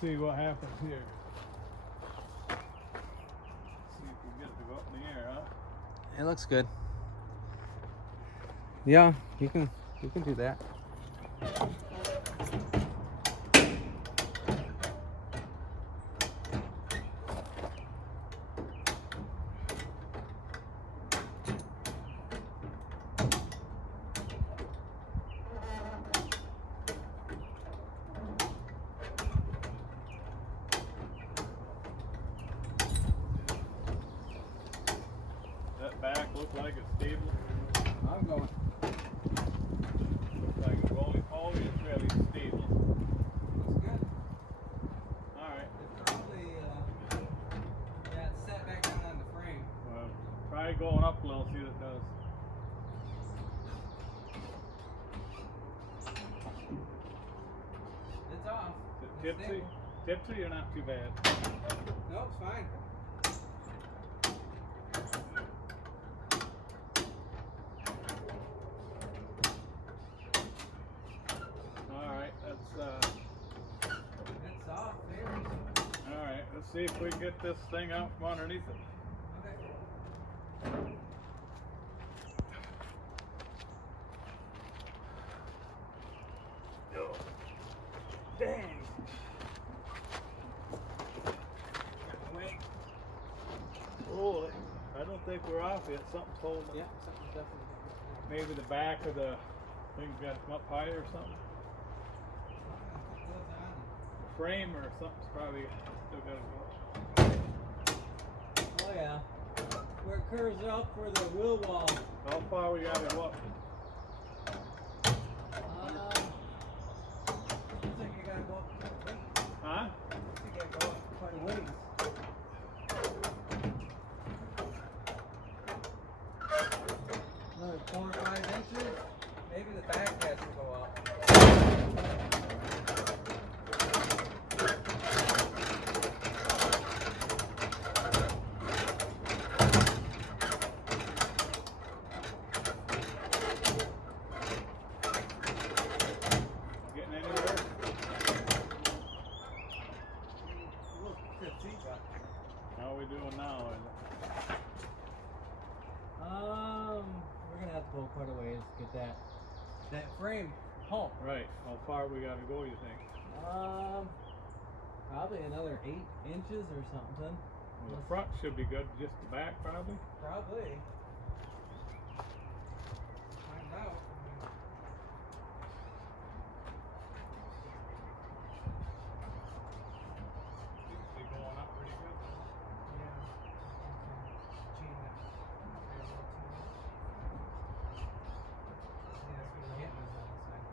see what happens here. See if we get it to go up in the air, huh? It looks good. Yeah, you can do that. That back look like it's stable. I'm going. Looks like it's always fairly stable. Looks good. Alright. It's probably yeah, it's set back down on the frame. Well, try going up a little, see what it does. It's off. Is it It's tipsy? stable. Tipsy or not too bad? No, it's fine. Alright, that's It's off there. alright, let's see if we can get this thing out from underneath it. Okay. Oh, dang! Wait. Oh, I don't think we're off yet. Something's holding it. Yeah, something's definitely. Maybe the back of the thing's got to come up higher or something. The frame or something's probably still got to go. Oh yeah. Where it curves up for the wheel wall. How far we got to go up? Looks like you gotta go up quite a ways. Huh? Looks like you gotta go up quite a ways. Another 4 or 5 inches. Maybe the back has to go up. Getting anywhere? Look, 15 got. How are we doing now? We're gonna have to go quite a ways to get that frame home. Right. How far we got to go, you think? Probably another 8 inches or something. Well, the front should be good. Just the back, probably. Probably. Find out. Seems to be going up pretty good. Yeah. Chain that. There, a little too much. See, that's what we're hitting is on this side.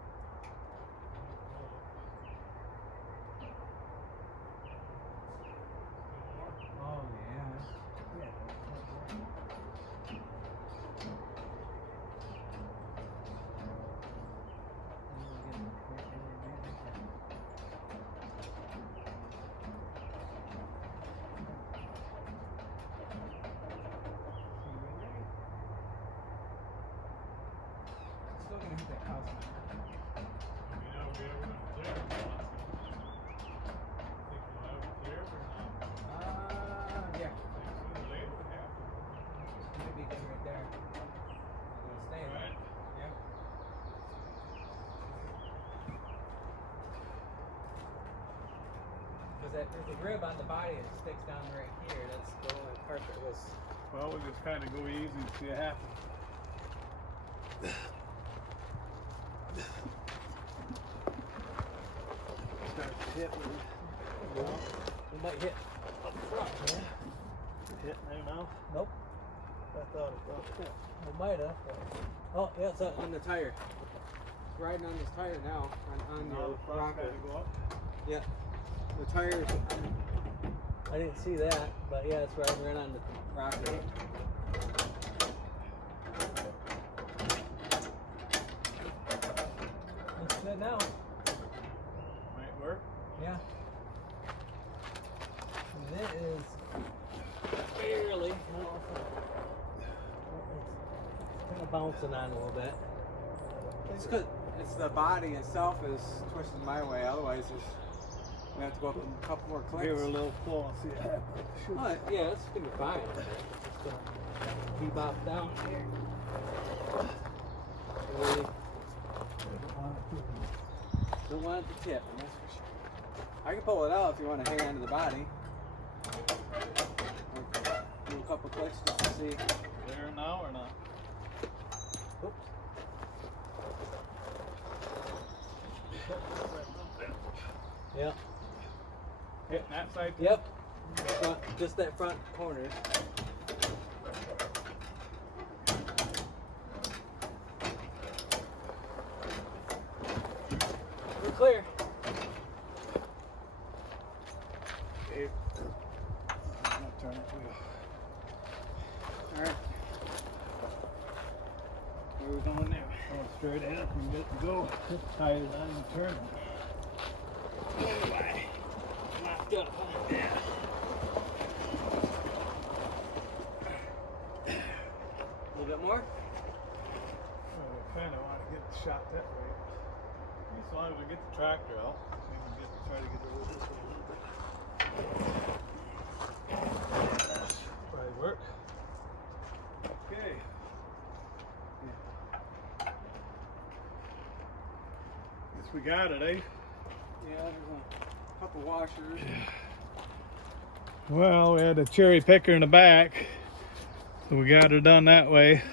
Oh yeah. Still gonna hit that house. You know, we ever gonna clear it? Think we'll ever clear it or not? Yeah. Sooner or later it happens. Maybe good right there. It'll stay there. Right. Yep. Because there's a rib on the body that sticks down right here. That's the only part that was. Well, we'll just kind of go easy and see it happen. Start to hit with it. We might hit up front here. Hit there now? Nope. I thought it was. We might have. Oh, yeah, it's on the tire. It's riding on this tire now. On Now your the front's rocker. got to go up. Yeah. The tires. I didn't see that, but yeah, it's riding right on the rocker. Looks good now. Might work. Yeah. And it is barely. It's kind of bouncing on a little bit. It's because it's the body itself is twisted my way. Otherwise, We have to go up a couple more clicks. Give her a little pull and see what happens. Oh, yeah, that's gonna be fine. Just gonna bebop down here. Really don't want it to tip, that's for sure. I can pull it out if you want to hang on to the body. Do a couple clicks just to see. There now or not? Oops. Yeah. Hitting that side? Yep. Front, just that front corner. We're clear. Okay. I'm gonna turn it wheel. Alright. Where are we going now? Going straight in and good to go. This tire is not even turning. Oh my. Locked up, huh? Yeah. A little bit more? Well, we kind of want to get the shot that way. As long as we get the tractor out, we can try to get it over this way a little bit. Probably work. Okay. Guess we got it, eh? Yeah, there's a couple washers. Well, we had a cherry picker in the back, so we got her done that way.